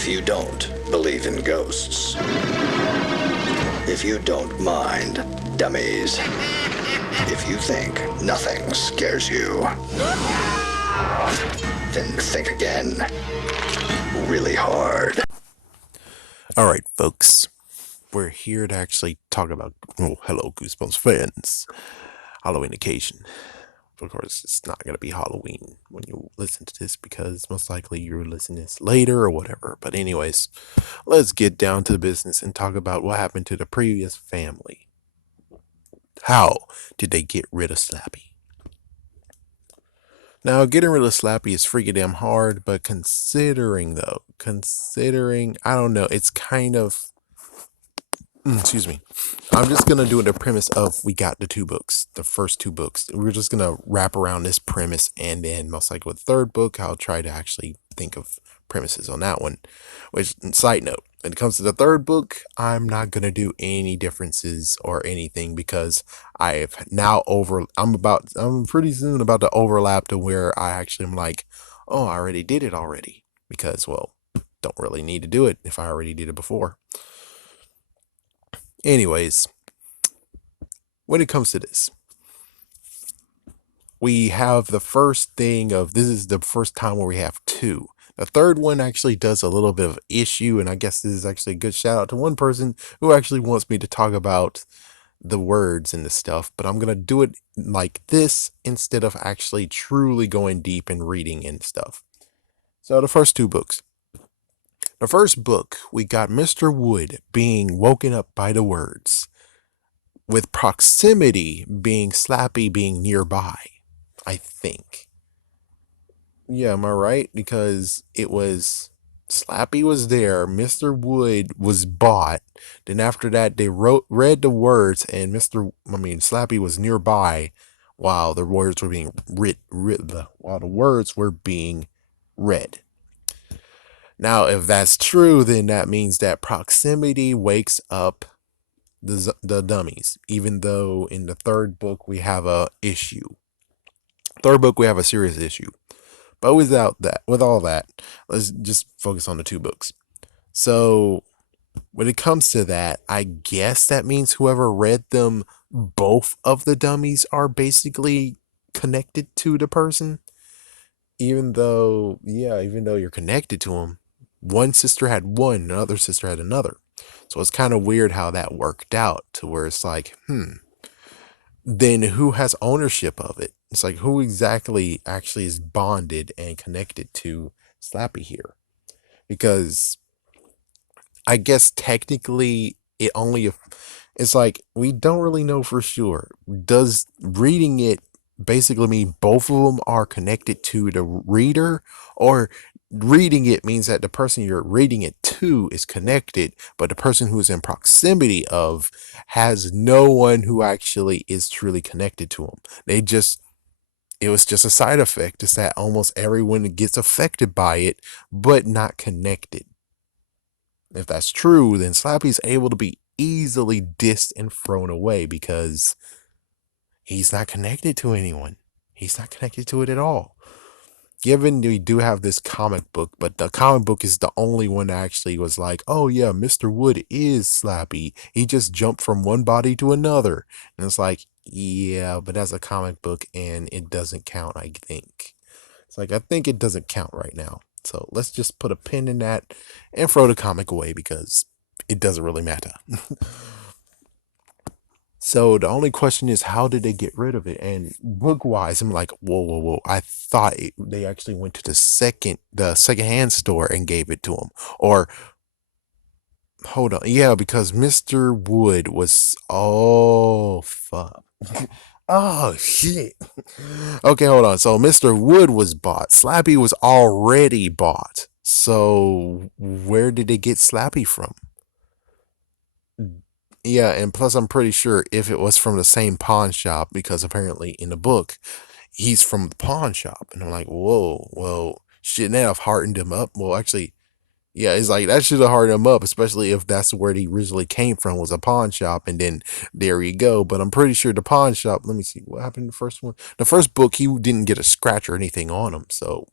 If you don't believe in ghosts, if you don't mind dummies, if you think nothing scares you, then think again. Really hard. Alright, folks. We're here to actually talk about, oh, hello, Goosebumps fans. Halloween occasion. Of course, it's not going to be Halloween when you listen to this because most likely you're listening to this later or whatever. But, anyways, let's get down to the business and talk about what happened to the previous family. How did they get rid of Slappy? Now, getting rid of Slappy is freaking damn hard, but considering, I don't know, it's kind of excuse me. I'm just gonna do the premise of we got the two books, the first two books. We're just gonna wrap around this premise, and then most likely with the third book, I'll try to actually think of premises on that one. Which, side note, when it comes to the third book, I'm not gonna do any differences or anything because I'm pretty soon about to overlap to where I actually am like, oh, I already did it already because, well, don't really need to do it if I already did it before. Anyways, when it comes to this, we have the first thing of this is the first time where we have two. The third one actually does a little bit of issue, and I guess this is actually a good shout out to one person who actually wants me to talk about the words and the stuff, but I'm going to do it like this instead of actually truly going deep and reading and stuff. So the first two books. The first book, we got Mr. Wood being woken up by the words, with proximity being Slappy being nearby, I think. Yeah, am I right? Because it was Slappy was there, Mr. Wood was bought, then after that they read the words, and Slappy was nearby while the words were being read. Now, if that's true, then that means that proximity wakes up the dummies, even though in the third book we have a issue. Third book we have a serious issue. But with all that, let's just focus on the two books. So when it comes to that, I guess that means whoever read them, both of the dummies are basically connected to the person. Even though you're connected to them, one sister had one, another sister had another. So it's kind of weird how that worked out to where it's like, then who has ownership of it? It's like, who exactly actually is bonded and connected to Slappy here? Because I guess technically it's like, we don't really know for sure. Does reading it basically mean both of them are connected to the reader, or reading it means that the person you're reading it to is connected, but the person who's in proximity of has no one who actually is truly connected to them? It was just a side effect. It's that almost everyone gets affected by it, but not connected. If that's true, then Slappy's able to be easily dissed and thrown away because he's not connected to anyone. He's not connected to it at all. Given we do have this comic book, but the comic book is the only one that actually was like, oh yeah, Mr. Wood is Slappy. He just jumped from one body to another. And it's like, yeah, but that's a comic book and it doesn't count, I think. It's like, I think it doesn't count right now. So let's just put a pin in that and throw the comic away because it doesn't really matter. So the only question is, how did they get rid of it? And book wise, I'm like, whoa. I thought they actually went to the secondhand store and gave it to him. Or hold on, yeah, because Mr. Wood was, oh fuck. Oh shit. Okay, hold on. So Mr. Wood was bought. Slappy was already bought. So where did they get Slappy from? Yeah, and plus I'm pretty sure if it was from the same pawn shop, because apparently in the book he's from the pawn shop, and I'm like, whoa, well, shouldn't that have hardened him up? Well, actually, yeah, it's like that should have hardened him up, especially if that's where he originally came from, was a pawn shop, and then there you go. But I'm pretty sure the pawn shop. Let me see what happened in the first one. The first book, he didn't get a scratch or anything on him, so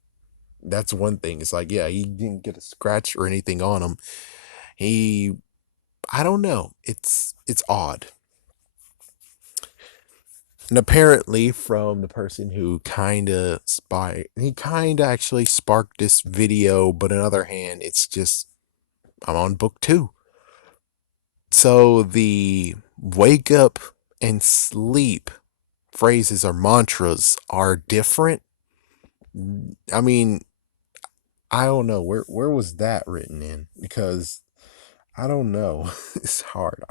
That's one thing. It's like, yeah, he didn't get a scratch or anything on him. He, I don't know. It's odd. And apparently, from the person who he kind of actually sparked this video, but on the other hand, it's just, I'm on book two. So the wake up and sleep phrases or mantras are different. I mean, I don't know where was that written in, because I don't know. It's hard.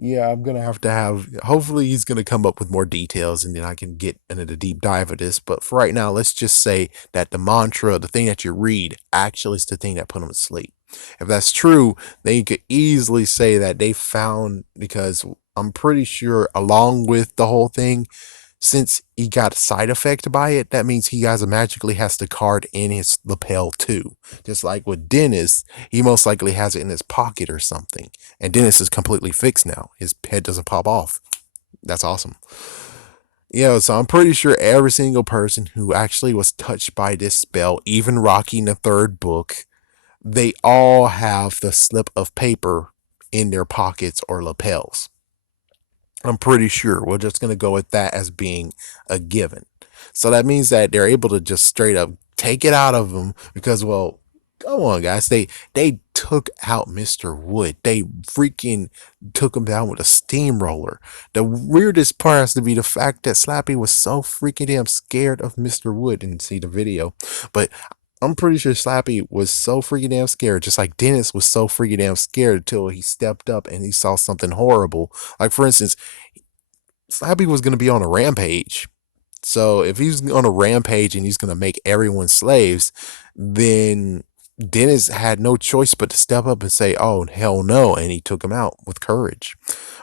Yeah, I'm gonna have to have. Hopefully, he's gonna come up with more details, and then I can get into the deep dive of this. But for right now, let's just say that the mantra, the thing that you read, actually is the thing that put him to sleep. If that's true, then you could easily say that they found, because I'm pretty sure, along with the whole thing, since he got a side effect by it, that means he guys magically has the card in his lapel too. Just like with Dennis, he most likely has it in his pocket or something. And Dennis is completely fixed now. His head doesn't pop off. That's awesome. Yeah, so I'm pretty sure every single person who actually was touched by this spell, even Rocky in the third book, they all have the slip of paper in their pockets or lapels. I'm pretty sure we're just going to go with that as being a given. So that means that they're able to just straight up take it out of them because, well, come on, guys. They took out Mr. Wood. They freaking took him down with a steamroller. The weirdest part has to be the fact that Slappy was so freaking damn scared of Mr. Wood. Didn't see the video, but I'm pretty sure Slappy was so freaking damn scared, just like Dennis was so freaking damn scared until he stepped up and he saw something horrible. Like, for instance, Slappy was going to be on a rampage. So if he's on a rampage and he's going to make everyone slaves, then Dennis had no choice but to step up and say, oh, hell no. And he took him out with courage.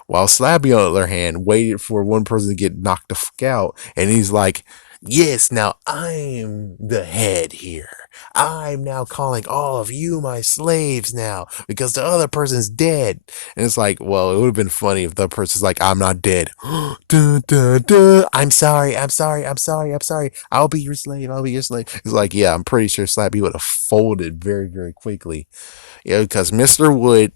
While Slappy, on the other hand, waited for one person to get knocked the fuck out. And he's like, yes, now I'm the head here. I'm now calling all of you my slaves now because the other person's dead. And it's like, well, it would have been funny if the person's like, I'm not dead. Dun, dun, dun. I'm sorry. I'm sorry. I'm sorry. I'm sorry. I'll be your slave. I'll be your slave. It's like, yeah, I'm pretty sure Slappy would have folded very, very quickly. Yeah, because Mr. Wood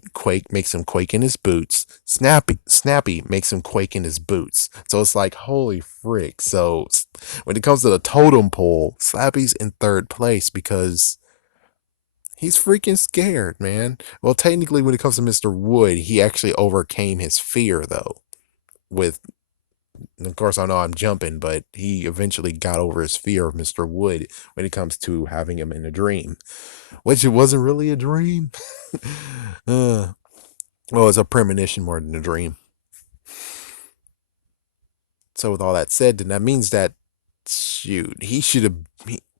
makes him quake in his boots. Snappy makes him quake in his boots. So it's like, holy frick. So when it comes to the totem pole, Slappy's in third place because he's freaking scared, man. Well, technically, when it comes to Mr. Wood, he actually overcame his fear, though. With, of course, I know I'm jumping, but he eventually got over his fear of Mr. Wood when it comes to having him in a dream, which it wasn't really a dream. Well, it's a premonition more than a dream. So, with all that said, then that means that, shoot, he should have.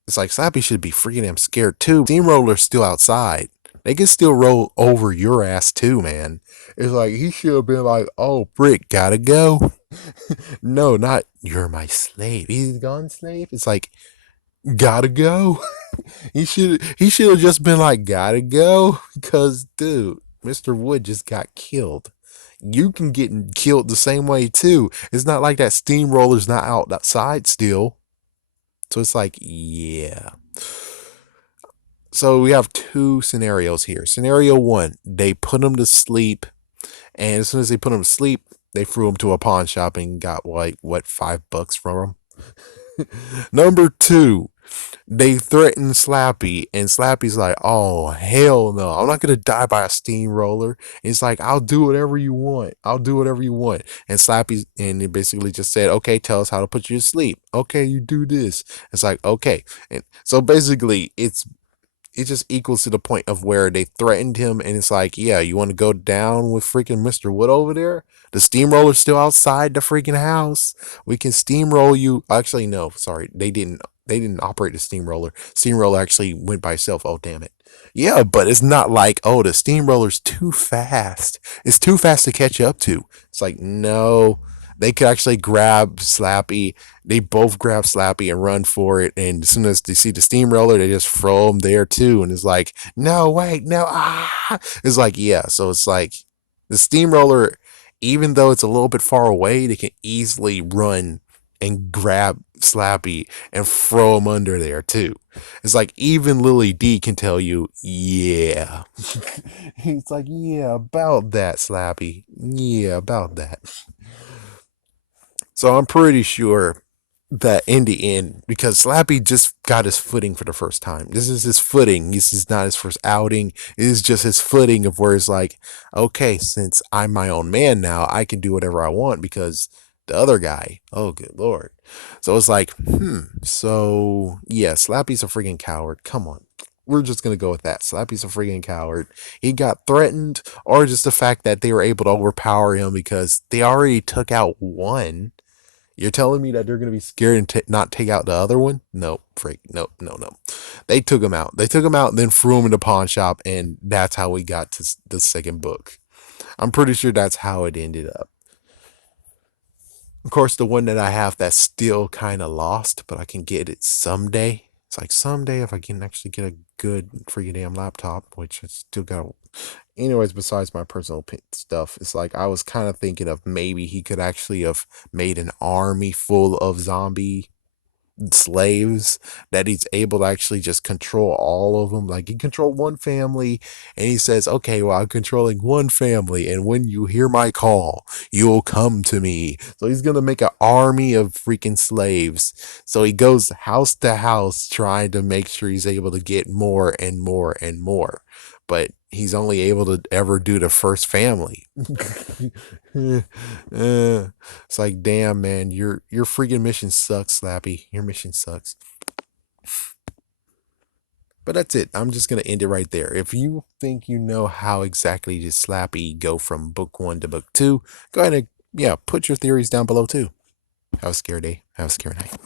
It's like Slappy should be freaking damn scared too. Steamroller's still outside. They can still roll over your ass too, man. It's like he should have been like, "Oh, frick, gotta go." No, not you're my slave. He's gone, slave. It's like gotta go. He should have just been like, gotta go, because dude, Mr. Wood just got killed. You can get killed the same way too. It's not like that steamroller's not outside still. So it's like, yeah. So we have two scenarios here. Scenario one, they put him to sleep, and as soon as they put him to sleep, they threw him to a pawn shop and got like what, $5 from him. Number two, they threaten Slappy, and Slappy's like, oh, hell no. I'm not going to die by a steamroller. It's like, I'll do whatever you want. I'll do whatever you want. And Slappy, and they basically just said, okay, tell us how to put you to sleep. Okay, you do this. It's like, okay. And so basically, it just equals to the point of where they threatened him, and it's like, yeah, you want to go down with freaking Mr. Wood over there? The steamroller's still outside the freaking house. We can steamroll you. Actually, no, sorry, they didn't. They didn't operate the steamroller. Steamroller actually went by itself. Oh, damn it. Yeah, but it's not like, oh, the steamroller's too fast. It's too fast to catch up to. It's like, no, they could actually grab Slappy. They both grab Slappy and run for it. And as soon as they see the steamroller, they just throw him there too. And it's like, no, wait, no, ah. It's like, yeah. So it's like the steamroller, even though it's a little bit far away, they can easily run and grab Slappy and throw him under there too. It's like even Lily D can tell you, yeah. He's like, yeah, about that, Slappy. Yeah, about that. So I'm pretty sure that in the end, because Slappy just got his footing for the first time. This is his footing. This is not his first outing. It is just his footing of where it's like, okay, since I'm my own man now, I can do whatever I want because the other guy, oh good lord. So it's like, so yeah, Slappy's a freaking coward. Come on. We're just gonna go with that. Slappy's a freaking coward. He got threatened, or just the fact that they were able to overpower him because they already took out one. You're telling me that they're going to be scared and not take out the other one? No, freak. No, no, no. They took him out. They took him out and then threw him in the pawn shop, and that's how we got to the second book. I'm pretty sure that's how it ended up. Of course, the one that I have that's still kind of lost, but I can get it someday. It's like someday if I can actually get a good freaking damn laptop, which I still got. Anyways, besides my personal stuff, it's like I was kind of thinking of maybe he could actually have made an army full of zombie slaves that he's able to actually just control all of them. Like he controlled one family and he says, okay, well, I'm controlling one family. And when you hear my call, you'll come to me. So he's going to make an army of freaking slaves. So he goes house to house trying to make sure he's able to get more and more and more. But he's only able to ever do the first family. It's like, damn, man, your freaking mission sucks, Slappy. Your mission sucks. But that's it. I'm just gonna end it right there. If you think you know how exactly did Slappy go from book 1 to book 2, go ahead and put your theories down below too. Have a scary day. Have a scary night.